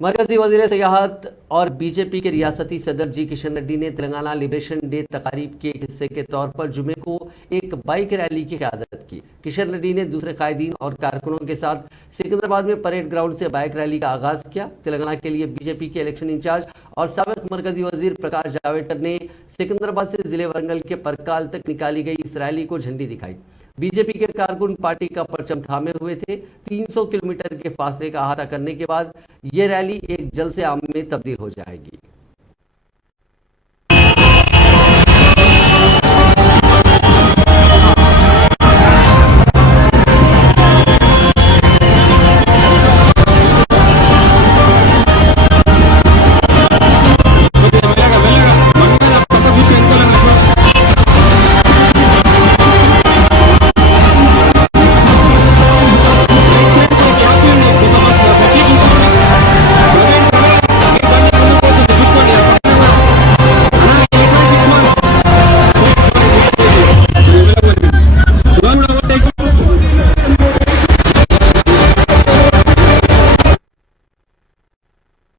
मरकजी वजीर सियाहत और बीजेपी के रियासती सदर जी किशन रेड्डी ने तेलंगाना लिबरेशन डे तकारीब के एक हिस्से के तौर पर जुमे को एक बाइक रैली की क़यादत की। किशन रेड्डी ने दूसरे कायदीन और कारकुनों के साथ सिकंदराबाद में परेड ग्राउंड से बाइक रैली का आगाज किया। तेलंगाना के लिए बीजेपी के इलेक्शन इंचार्ज और साबिक मरकजी वजीर प्रकाश जावड़ेकर ने सिकंदराबाद से जिले वरंगल के परकाल तक निकाली गई इस रैली को झंडी दिखाई। बीजेपी के कारकुन पार्टी का परचम थामे हुए थे। 300 किलोमीटर के फासले का अहाता करने के बाद ये रैली एक जलसे आम में तब्दील हो जाएगी।